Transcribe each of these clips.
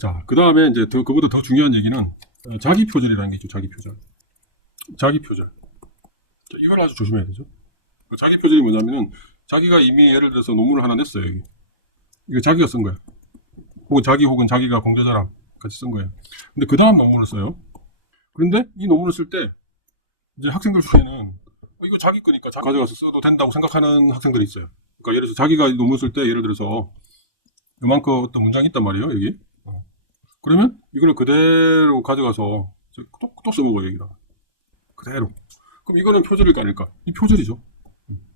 자, 그 다음에 이제 그보다 더 중요한 얘기는 자기 표절이라는 게 있죠. 자기 표절. 자기 표절. 자, 이걸 아주 조심해야 되죠. 그 자기 표절이 뭐냐면은 자기가 이미 예를 들어서 논문을 하나 냈어요. 여기. 이거 자기가 쓴 거야. 혹은 자기가 공저자랑 같이 쓴 거예요. 근데 그 다음 논문을 써요. 그런데 이 논문을 쓸 때 이제 학생들 중에는 이거 자기 거니까 자기 가져가서 써도 된다고 생각하는 학생들이 있어요. 그러니까 예를 들어서 자기가 논문 쓸 때 예를 들어서 요만큼 어떤 문장이 있단 말이에요. 여기. 그러면 이걸 그대로 가져가서 또 써먹어요. 여기다가. 그대로. 그럼 이거는 표절일까 아닐까? 이 표절이죠.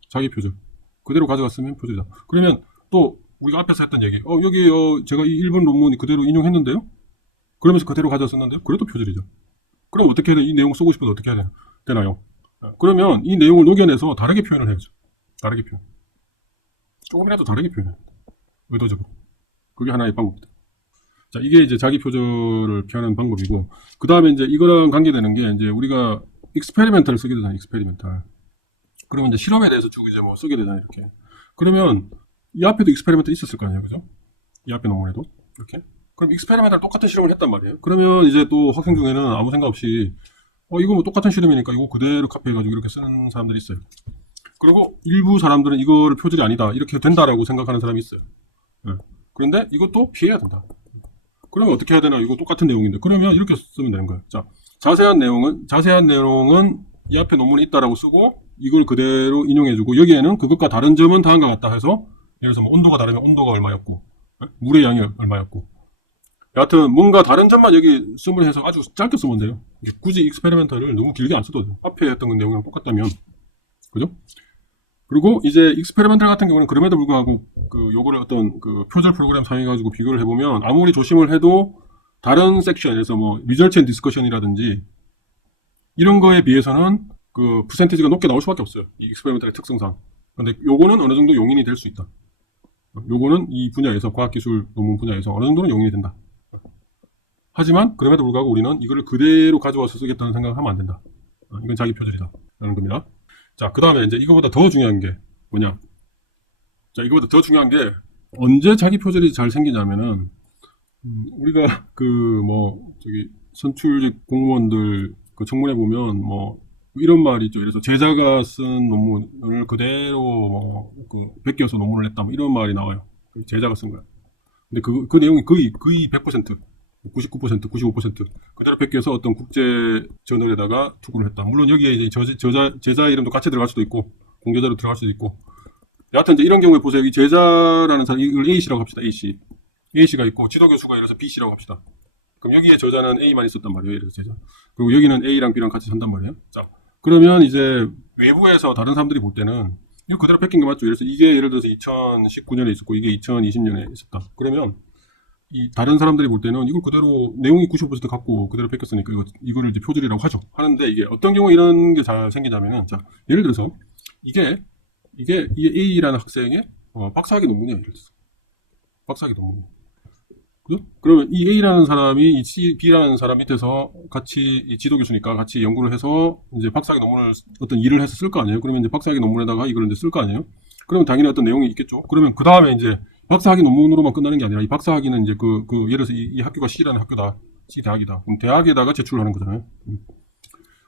자기 표절. 그대로 가져갔으면 표절이다. 그러면 또 우리가 앞에서 했던 얘기. 여기 제가 이 1번 논문 그대로 인용했는데요. 그러면서 그대로 가져왔었는데요. 그래도 표절이죠. 그럼 어떻게 해야 돼? 이 내용 쓰고 싶어도 어떻게 해야 되나요? 그러면 이 내용을 녹여내서 다르게 표현을 해야죠. 다르게 표현. 조금이라도 다르게 표현해야 돼. 의도적으로. 그게 하나의 방법이다. 자, 이게 이제 자기 표절을 표현하는 방법이고, 그 다음에 이제 이거랑 관계되는 게 이제 우리가 익스페리멘탈을 쓰게 되잖아요. 익스페리멘탈. 그러면 이제 실험에 대해서 쭉 이제 뭐 쓰게 되잖아요. 이렇게. 그러면 이 앞에도 익스페리멘탈 있었을 거 아니에요. 그죠? 이 앞에 논문에도. 이렇게. 그럼 익스페리멘탈 똑같은 실험을 했단 말이에요. 그러면 이제 또 학생 중에는 아무 생각 없이 이거 뭐 똑같은 실험이니까 이거 그대로 카피해가지고 이렇게 쓰는 사람들이 있어요. 그리고 일부 사람들은 이거를 표절이 아니다. 이렇게 된다라고 생각하는 사람이 있어요. 네. 그런데 이것도 피해야 된다. 그러면 어떻게 해야 되나? 이거 똑같은 내용인데. 그러면 이렇게 쓰면 되는 거예요. 자, 자세한 내용은 이 앞에 논문에 있다라고 쓰고, 이걸 그대로 인용해주고, 여기에는 그것과 다른 점은 다음과 같다 해서, 예를 들어서 뭐 온도가 다르면 온도가 얼마였고, 물의 양이 얼마였고. 여하튼, 뭔가 다른 점만 여기 쓰면 해서 아주 짧게 쓰면 돼요. 굳이 익스페리멘터를 너무 길게 안 써도 돼요. 앞에 했던 내용이랑 똑같다면. 그죠? 그리고 이제 익스페리멘탈 같은 경우는 그럼에도 불구하고 요거를 어떤 표절 프로그램 사용해가지고 비교를 해보면 아무리 조심을 해도 다른 섹션에서 뭐 리저치 앤 디스커션이라든지 이런 거에 비해서는 그 퍼센티지가 높게 나올 수밖에 없어요. 이 익스페리멘탈의 특성상. 근데 요거는 어느 정도 용인이 될 수 있다. 요거는 이 분야에서 과학기술 논문 분야에서 어느 정도는 용인이 된다. 하지만 그럼에도 불구하고 우리는 이거를 그대로 가져와서 쓰겠다는 생각을 하면 안 된다. 이건 자기 표절이다 라는 겁니다. 자, 그 다음에 이제 이거보다 더 중요한 게 뭐냐. 자, 이거보다 더 중요한 게 언제 자기 표절이 잘 생기냐면은, 우리가 선출직 공무원들 청문회 보면 이런 말이 있죠. 그래서 제자가 쓴 논문을 그대로 베껴서 논문을 냈다. 이런 말이 나와요. 제자가 쓴 거야. 근데 그 내용이 거의 100%, 99%, 95% 그대로 베껴서 어떤 국제 저널에다가 투구를 했다. 물론 여기에 이제 제자 이름도 같이 들어갈 수도 있고 공저자로 들어갈 수도 있고. 여하튼 이제 이런 경우에 보세요. 이 제자라는 사람 이걸 A씨라고 합시다. A씨가 있고 지도교수가 예를 들어서 B씨라고 합시다. 그럼 여기에 저자는 A만 있었단 말이에요. 예를 들어서 제자. 그리고 여기는 A랑 B랑 같이 산단 말이에요. 자, 그러면 이제 외부에서 다른 사람들이 볼 때는 이거 그대로 베낀 거 맞죠? 그래서 이게 예를 들어서 2019년에 있었고 이게 2020년에 있었다. 그러면 이 다른 사람들이 볼 때는 이걸 그대로 내용이 90% 갖고 그대로 베꼈으니까 이거를 이제 표절이라고 하죠. 하는데 이게 어떤 경우 이런 게 잘 생기냐면은, 자, 예를 들어서 이게 A라는 학생의 박사학위 논문이야. 예를 들어서 박사학위 논문. 그죠? 그러면 이 A라는 사람이 이 B라는 사람 밑에서 같이 이 지도교수니까 같이 연구를 해서 이제 박사학위 논문을 어떤 일을 해서 쓸 거 아니에요. 그러면 이제 박사학위 논문에다가 이걸 이제 쓸 거 아니에요. 그러면 당연히 어떤 내용이 있겠죠. 그러면 그 다음에 이제 박사학위 논문으로만 끝나는 게 아니라 이 박사학위는 이제 예를 들어서 이 학교가 C라는 학교다. C 대학이다. 그럼 대학에다가 제출을 하는 거잖아요.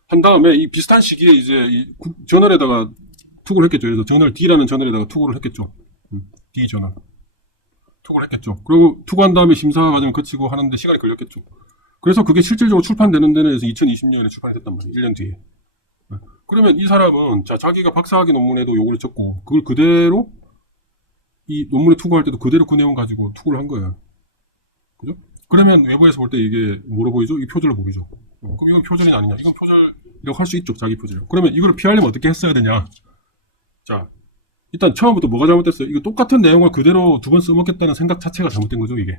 한 다음에 이 비슷한 시기에 이제 이 저널에다가 투구를 했겠죠. 그래서 저널 D라는 저널에다가 투구를 했겠죠. D 저널. 투구를 했겠죠. 그리고 투구한 다음에 심사 과정을 거치고 하는데 시간이 걸렸겠죠. 그래서 그게 실질적으로 출판되는 데는 2020년에 출판이 됐단 말이에요. 1년 뒤에. 그러면 이 사람은 자기가 박사학위 논문에도 요거를 적고 그걸 그대로 이 논문에 투구할 때도 그대로 그 내용 가지고 투구를 한 거예요. 그죠? 그러면 외부에서 볼 때 이게 뭐로 보이죠? 이 표절로 보이죠. 그럼 이건 표절이 아니냐? 이건 표절이라고 할 수 있죠. 자기 표절. 그러면 이걸 피하려면 어떻게 했어야 되냐? 자, 일단 처음부터 뭐가 잘못됐어요? 이거 똑같은 내용을 그대로 두 번 써먹겠다는 생각 자체가 잘못된 거죠, 이게.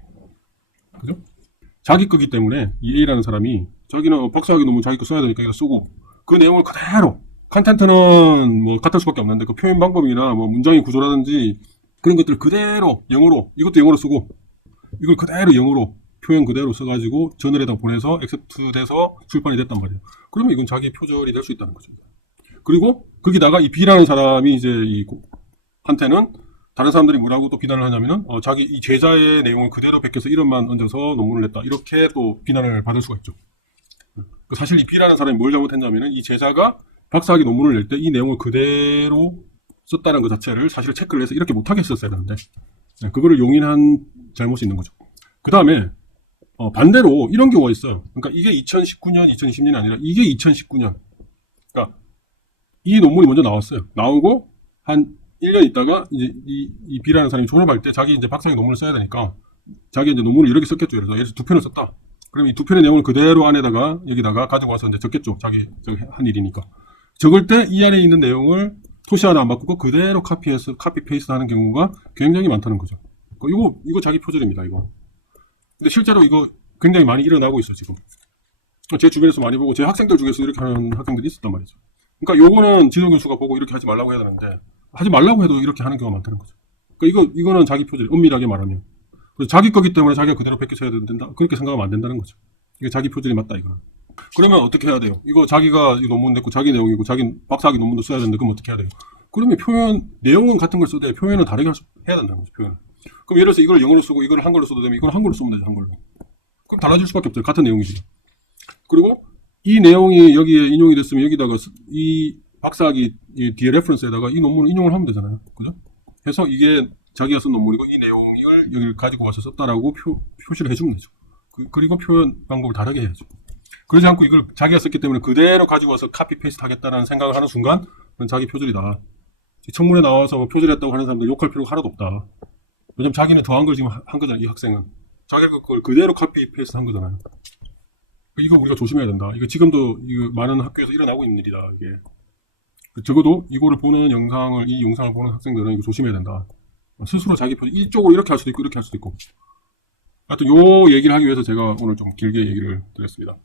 그죠? 자기 거기 때문에 이 A라는 사람이 자기는 박사학위 논문 자기 거 써야 되니까 이거 쓰고 그 내용을 그대로, 컨텐트는 뭐 같을 수밖에 없는데 그 표현 방법이나 뭐 문장의 구조라든지 그런 것들 그대로 영어로, 이것도 영어로 쓰고 이걸 그대로 영어로 표현 그대로 써가지고 저널에다 보내서 액셉트 돼서 출판이 됐단 말이에요. 그러면 이건 자기의 표절이 될 수 있다는 거죠. 그리고 거기다가 이 B라는 사람이 이제 한테는 다른 사람들이 뭐라고 또 비난을 하냐면은 자기 이 제자의 내용을 그대로 베껴서 이름만 얹어서 논문을 냈다 이렇게 또 비난을 받을 수가 있죠. 사실 이 B라는 사람이 뭘 잘못했냐면은 이 제자가 박사학위 논문을 낼 때 이 내용을 그대로 썼다는 것 자체를 사실 체크를 해서 이렇게 못하게 했었어야 되는데 그거를 용인한 잘못이 있는 거죠. 그 다음에 반대로 이런 경우가 있어요. 그러니까 이게 2019년, 2020년이 아니라 이게 2019년. 그러니까 이 논문이 먼저 나왔어요. 나오고 한 1년 있다가 이제 이 B라는 사람이 졸업할 때 자기 이제 박사학위 논문을 써야 되니까 자기 이제 논문을 여러 개 썼겠죠. 그래서 예를 들어서 2편을 썼다. 그럼 이 2편의 내용을 그대로 안에다가 여기다가 가지고 와서 이제 적겠죠. 자기 한 일이니까. 적을 때 이 안에 있는 내용을 토시 하나 안 바꾸고 그대로 카피해서 카피 페이스트 하는 경우가 굉장히 많다는 거죠. 이거 자기 표절입니다. 이거. 근데 실제로 이거 굉장히 많이 일어나고 있어 지금. 제 주변에서 많이 보고 제 학생들 중에서 이렇게 하는 학생들이 있었단 말이죠. 그러니까 요거는 지도 교수가 보고 이렇게 하지 말라고 해야 되는데 하지 말라고 해도 이렇게 하는 경우가 많다는 거죠. 그러니까 이거는 자기 표절, 엄밀하게 말하면. 그래서 자기 거기 때문에 자기가 그대로 베껴 써야 된다. 그렇게 생각하면 안 된다는 거죠. 이게 자기 표절이 맞다 이거는. 그러면 어떻게 해야 돼요? 이거 자기가 이 논문 냈고 자기 내용이고 자기 박사학위 논문도 써야 되는데 그럼 어떻게 해야 돼요? 그러면 내용은 같은 걸 써도 표현은 다르게 해야 된다는 거죠. 표현을. 그럼 예를 들어서 이걸 영어로 쓰고 이걸 한글로 써도 되면 이걸 한글로 쓰면 되죠. 한글로. 그럼 달라질 수밖에 없죠. 같은 내용이죠. 그리고 이 내용이 여기에 인용이 됐으면 여기다가 이 박사학위 뒤에 레퍼런스에다가 이 논문을 인용을 하면 되잖아요. 그죠? 해서 이게 자기가 쓴 논문이고 이 내용을 여기를 가지고 와서 썼다라고 표시를 해주면 되죠. 그리고 표현 방법을 다르게 해야죠. 그러지 않고 이걸 자기가 썼기 때문에 그대로 가지고 와서 카피 페이스트 하겠다는 생각을 하는 순간 그건 자기 표절이다. 청문회 나와서 뭐 표절했다고 하는 사람들 욕할 필요가 하나도 없다. 왜냐면 자기는 더한 걸 지금 한 거잖아요. 이 학생은. 자기가 그걸 그대로 카피 페이스트 한 거잖아요. 이거 우리가 조심해야 된다. 이거 지금도 이거 많은 학교에서 일어나고 있는 일이다. 이게. 적어도 이거를 보는 이 영상을 보는 학생들은 이거 조심해야 된다. 스스로 자기 표절, 이쪽으로 이렇게 할 수도 있고 이렇게 할 수도 있고. 하여튼 요 얘기를 하기 위해서 제가 오늘 좀 길게 얘기를 드렸습니다.